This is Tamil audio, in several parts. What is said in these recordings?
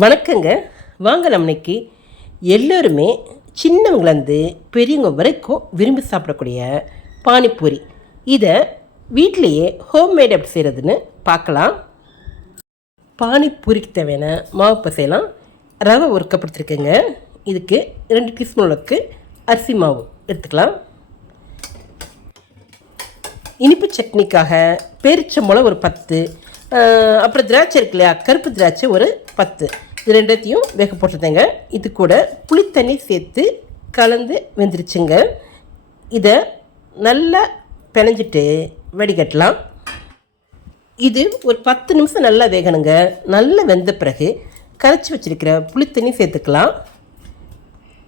வணக்கங்க. வாங்க நம்ம எல்லோருமே சின்னவங்கலேருந்து பெரியவங்க வரைக்கும் விரும்பி சாப்பிடக்கூடிய பானிபூரி. இதை வீட்டிலையே ஹோம்மேட் எப்படி செய்கிறதுன்னு பார்க்கலாம். பானிபூரிக்கு தேவையான மாவு பசையெல்லாம் ரவை ஒரு கப் எடுத்துருக்கேங்க. இதுக்கு ரெண்டு டீஸ்பூன் அளவுக்கு அரிசி மாவு எடுத்துக்கலாம். இனிப்பு சட்னிக்காக பேரிச்சம்பழம் ஒரு பத்து அப்புறம் திராட்சை இருக்கு இல்லையா? கருப்பு திராட்சை ஒரு பத்து. இது ரெண்டத்தையும் வேக போட்டுருந்தேங்க இது கூட புளித்தண்ணி சேர்த்து கலந்து வெந்துருச்சுங்க. இதை நல்லா பிணைஞ்சிட்டு வடிகட்டலாம். இது ஒரு பத்து நிமிஷம் நல்லா வேகணுங்க. நல்லா வெந்த பிறகு கரைச்சி வச்சிருக்கிற புளித்தண்ணி சேர்த்துக்கலாம்.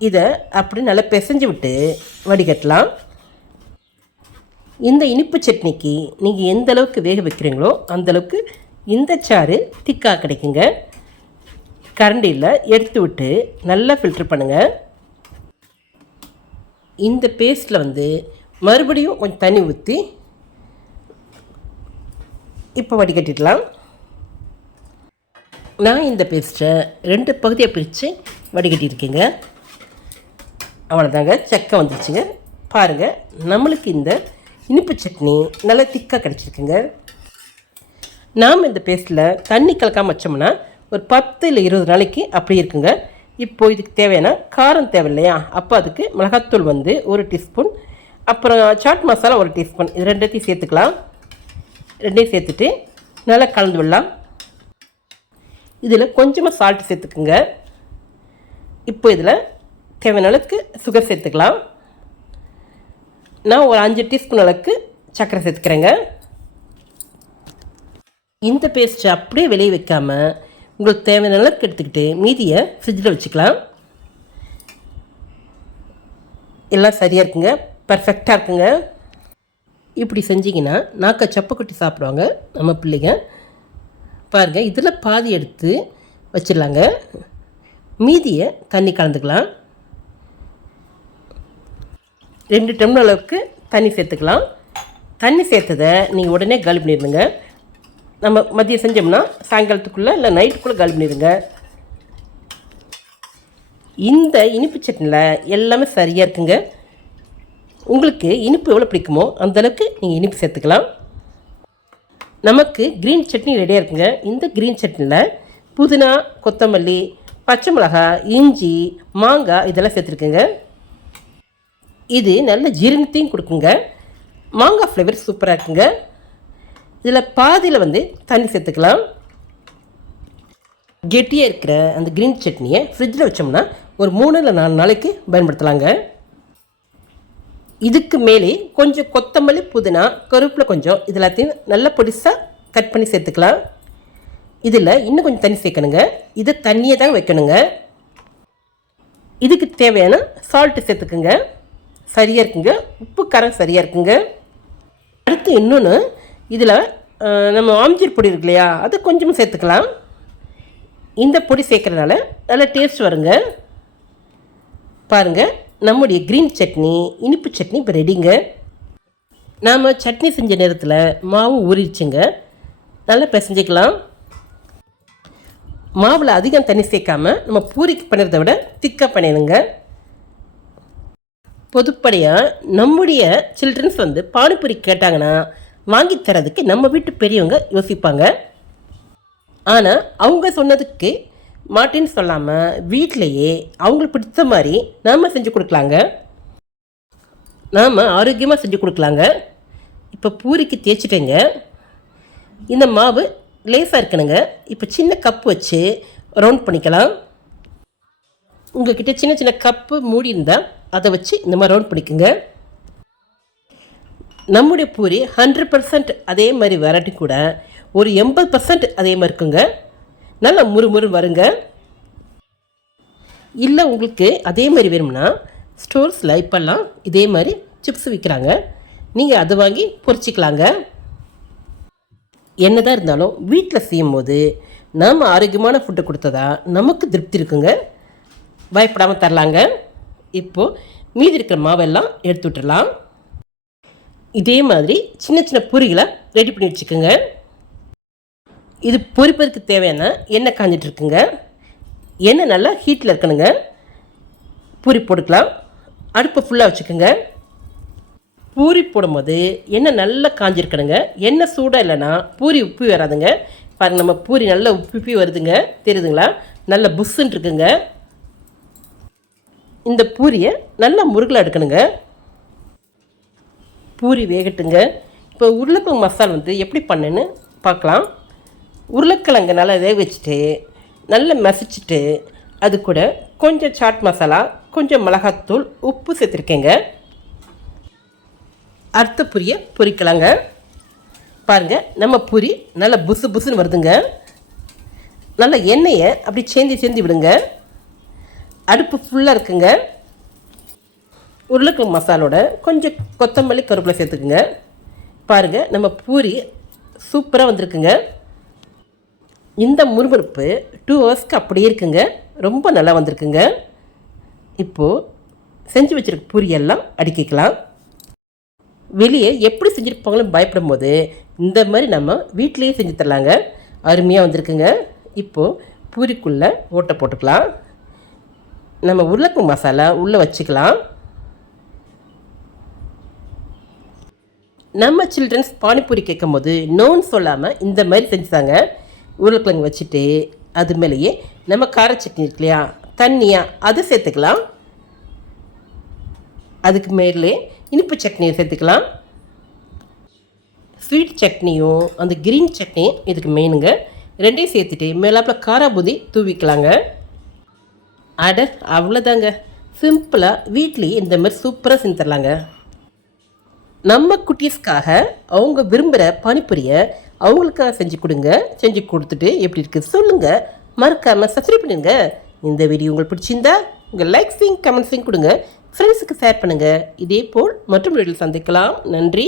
இதை அப்படி நல்லா பிசைஞ்சு விட்டு வடிகட்டலாம். இந்த இனிப்பு சட்னிக்கு நீங்கள் எந்த அளவுக்கு வேக வைக்கிறீங்களோ அந்த அளவுக்கு இந்த சாறு திக்காக கிடைக்குங்க. கரண்டியில் எடுத்து விட்டு நல்லா ஃபில்டர் பண்ணுங்கள் இந்த பேஸ்ட்டில் வந்து மறுபடியும் கொஞ்சம் தண்ணி ஊற்றி இப்போ வடிகட்டிடலாம். நான் இந்த பேஸ்ட்டை ரெண்டு பகுதியை பிரித்து வடிகட்டியிருக்கேங்க. அவ்வளோதாங்க சக்கை வந்துருச்சுங்க. பாருங்கள் நம்மளுக்கு இந்த இனிப்பு சட்னி நல்லா திக்காக கிடச்சிருக்குங்க. நாம் இந்த பேஸ்ட்டில் தண்ணி கலக்காமல் வச்சோம்னா ஒரு பத்து இல்லை இருபது நாளைக்கு அப்படி இருக்குங்க. இப்போ இதுக்கு தேவையான காரம் தேவை இல்லையா அப்போ அதுக்கு மிளகாத்தூள் வந்து ஒரு டீஸ்பூன் அப்புறம் சாட் மசாலா ஒரு டீஸ்பூன். இது ரெண்டுத்தையும் சேர்த்துக்கலாம். ரெண்டையும் சேர்த்துட்டு நல்லா கலந்து விடலாம். இதில் கொஞ்சமாக சால்ட் சேர்த்துக்குங்க. இப்போ இதில் தேவையான அளவுக்கு சுகர் சேர்த்துக்கலாம். நான் ஒரு அஞ்சு டீஸ்பூன் அளவுக்கு சர்க்கரை சேர்த்துக்கிறேங்க. இந்த பேஸ்ட்டை அப்படியே வெளியே வைக்காமல் உங்களுக்கு தேவையான அளவுக்கு எடுத்துக்கிட்டு மீதியை ஃப்ரிட்ஜில் வச்சுக்கலாம். எல்லாம் சரியாக இருக்குங்க. பர்ஃபெக்டாக இருக்குங்க. இப்படி செஞ்சிங்கன்னா நாக்க சப்பை கொட்டி சாப்பிடுவாங்க நம்ம பிள்ளைங்க. பாருங்கள் இதில் பாதி எடுத்து வச்சிடலாங்க. மீதியை தண்ணி கலந்துக்கலாம். ரெண்டு டம்ளர் அளவுக்கு தண்ணி சேர்த்துக்கலாம். தண்ணி சேர்த்ததை நீங்கள் உடனே காலி பண்ணிடுங்க. நம்ம மதியம் செஞ்சோம்னா சாயங்காலத்துக்குள்ளே இல்லை நைட்டுக்குள்ளே காலி பண்ணிடுங்க. இந்த இனிப்பு சட்னியில் எல்லாமே சரியாக இருக்குங்க. உங்களுக்கு இனிப்பு எவ்வளோ பிடிக்குமோ அந்தளவுக்கு நீங்கள் இனிப்பு சேர்த்துக்கலாம். நமக்கு க்ரீன் சட்னி ரெடியாக இருக்குங்க. இந்த க்ரீன் சட்னியில் புதினா கொத்தமல்லி பச்சை மிளகாய் இஞ்சி மாங்காய் இதெல்லாம் சேர்த்துருக்குங்க. இது நல்ல ஜீரணத்தையும் கொடுக்குங்க. மாங்காய் ஃப்ளேவர் சூப்பராக இருக்குங்க. இதில் பாதியில் வந்து தண்ணி சேர்த்துக்கலாம். கெட்டியாக இருக்கிற அந்த க்ரீன் சட்னியை ஃப்ரிட்ஜில் வச்சோம்னா ஒரு மூணு இல்லை நாலு நாளைக்கு பயன்படுத்தலாங்க. இதுக்கு மேலே கொஞ்சம் கொத்தமல்லி புதினா கருவேப்பிலை கொஞ்சம் இது எல்லாத்தையும் நல்லா பொடிசாக கட் பண்ணி சேர்த்துக்கலாம். இதில் இன்னும் கொஞ்சம் தண்ணி சேர்க்கணுங்க. இது தண்ணியை தான் வைக்கணுங்க. இதுக்கு தேவையான சால்ட்டு சேர்த்துக்குங்க. சரியாக இருக்குங்க? உப்பு காரம் சரியாக இருக்குங்க. அடுத்து இன்னொன்று இதில் நம்ம ஆம்ஜீர் பொடி இருக்கு இல்லையா? அது கொஞ்சம் சேர்த்துக்கலாம். இந்த பொடி சேர்க்குறதுனால நல்ல டேஸ்ட் வருங்க. பாருங்கள் நம்முடைய க்ரீன் சட்னி இனிப்பு சட்னி இப்போ ரெடிங்க நாம் சட்னி செஞ்ச நேரத்தில் மாவு ஊறிடுச்சுங்க. நல்லா பிசைஞ்சிக்கலாம். மாவில் அதிகம் தண்ணி சேர்க்காம நம்ம பூரிக்கு பண்ணுறதை விட திக்காக பண்ணிடுங்க. பொதுப்படையாக நம்முடைய சில்ட்ரன்ஸ் வந்து பானிபூரி கேட்டாங்கன்னா வாங்கி தரதுக்கு நம்ம வீட்டு பெரியவங்க யோசிப்பாங்க. ஆனால் அவங்க சொன்னதுக்கு மாட்டேன்னு சொல்லாமல் வீட்டிலையே அவங்களுக்கு பிடித்த மாதிரி நாம் செஞ்சு கொடுக்கலாங்க. நாம் ஆரோக்கியமாக செஞ்சு கொடுக்கலாங்க. இப்போ பூரிக்கு தேய்ச்சிட்டேங்க. இந்த மாவு லேசாக இருக்கணுங்க. இப்போ சின்ன கப்பு வச்சு ரவுண்ட் பண்ணிக்கலாம். உங்கள்கிட்ட சின்ன சின்ன கப்பு மூடி இருந்தால் அதை வச்சு இந்த மாதிரி ரவுண்ட் பிடிக்குங்க. நம்முடைய பூரி ஹண்ட்ரட் பர்சன்ட் அதே மாதிரி வராட்டி கூட ஒரு எண்பது பர்சன்ட் அதே மாதிரி இருக்குங்க. நல்லா முறுமுறு வருங்க. இல்லை உங்களுக்கு அதே மாதிரி வேணும்னா ஸ்டோர்ஸில் இப்போல்லாம் இதே மாதிரி சிப்ஸ் விற்கிறாங்க நீங்கள் அதை வாங்கி பொரிச்சிக்கலாங்க. என்னதான் இருந்தாலும் வீட்டில் செய்யும் போது நாம் ஆரோக்கியமான ஃபுட்டை கொடுத்ததா நமக்கு திருப்தி இருக்குங்க. பயப்படாமல் தரலாங்க. இப்போது மீதி இருக்கிற மாவெல்லாம் எடுத்து விட்டுடலாம் இதே மாதிரி சின்ன சின்ன பூரிகளை ரெடி பண்ணி வச்சுக்கோங்க. இது பொரிப்பதற்கு தேவையான எண்ணெய் காஞ்சிட்டு இருக்குங்க. எண்ணெய் நல்லா ஹீட்டில் இருக்கணுங்க. பூரி போட்டுக்கலாம். அடுப்பை ஃபுல்லாக வச்சுக்கோங்க. பூரி போடும்போது எண்ணெய் நல்லா காஞ்சிருக்கணுங்க. எண்ணெய் சூடாக இல்லைன்னா பூரி உப்பி வராதுங்க. பாருங்கள் நம்ம பூரி நல்லா உப்பி வருதுங்க. தெரியுதுங்களா? நல்ல புஷ்ஷுன்னு இருக்குங்க. இந்த பூரியை நல்லா முருகலாக எடுக்கணுங்க. பூரி வேகட்டுங்க. இப்போ உருளைக்கிழங்கு மசாலா வந்து எப்படி பண்ணுன்னு பார்க்கலாம். உருளைக்கிழங்கு நல்லா வேக வச்சுட்டு நல்லா மசிச்சுட்டு அது கூட கொஞ்சம் சாட் மசாலா கொஞ்சம் மிளகாத்தூள் உப்பு சேர்த்துருக்கேங்க. அடுத்த பூரியை பொரிக்கலாங்க பாருங்கள் நம்ம பூரி நல்லா புசு புசுன்னு வருதுங்க. நல்லா எண்ணெயை அப்படி சேந்தி சேந்தி விடுங்க. அடுப்பு ஃபுல்லாக இருக்குங்க. உருளைக்கிழங்கு மசாலோட கொஞ்சம் கொத்தமல்லி கருப்பில் சேர்த்துக்குங்க. பாருங்கள் நம்ம பூரி சூப்பராக வந்திருக்குங்க. இந்த முறுமுறுப்பு டூ ஹவர்ஸ்க்கு அப்படியே இருக்குங்க. ரொம்ப நல்லா வந்திருக்குங்க. இப்போது செஞ்சு வச்சுருக்க பூரியெல்லாம் அடுக்கிக்கலாம். வெளியே எப்படி செஞ்சுருப்பாங்களோ பயப்படும் போது இந்த மாதிரி நம்ம வீட்டிலேயே செஞ்சு தரலாங்க. அருமையாக வந்திருக்குங்க. இப்போது பூரிக்குள்ளே ஓட்டை போட்டுக்கலாம். நம்ம உருளைக்கிழங்கு மசாலா உள்ளே வச்சுக்கலாம். நம்ம சில்ட்ரன்ஸ் பானிபூரி கேட்கும்போது நோன்னு சொல்லாமல் இந்த மாதிரி செஞ்சாங்க உருளைக்கிழங்கு வச்சுட்டு அது மேலேயே நம்ம கார சட்னி இருக்கு இல்லையா தண்ணியாக அதை சேர்த்துக்கலாம். அதுக்கு மேலே இனிப்பு சட்னியை சேர்த்துக்கலாம். ஸ்வீட் சட்னியும் அந்த கிரீன் சட்னியும் இதுக்கு மெயினுங்க ரெண்டையும் சேர்த்துட்டு மேலாப்பில் காராபூதி தூவிக்கலாங்க. அட அவ்வளோதாங்க சிம்பிளாக வீட்லேயே இந்த மாதிரி சூப்பராக செஞ்சு தரலாங்க. நம்ம குட்டீஸ்க்காக அவங்க விரும்புகிற பானிபூரியை அவங்களுக்காக செஞ்சு கொடுங்க. செஞ்சு கொடுத்துட்டு எப்படி இருக்குது சொல்லுங்கள் மறக்காமல் சப்ஸ்கிரைப் பண்ணுங்க. இந்த வீடியோ உங்களுக்கு பிடிச்சிருந்தா உங்கள் லைக்ஸையும் கமெண்ட்ஸையும் கொடுங்க. ஃப்ரெண்ட்ஸுக்கு ஷேர் பண்ணுங்கள் இதே போல் மற்றும் வீட்டில் சந்திக்கலாம். நன்றி.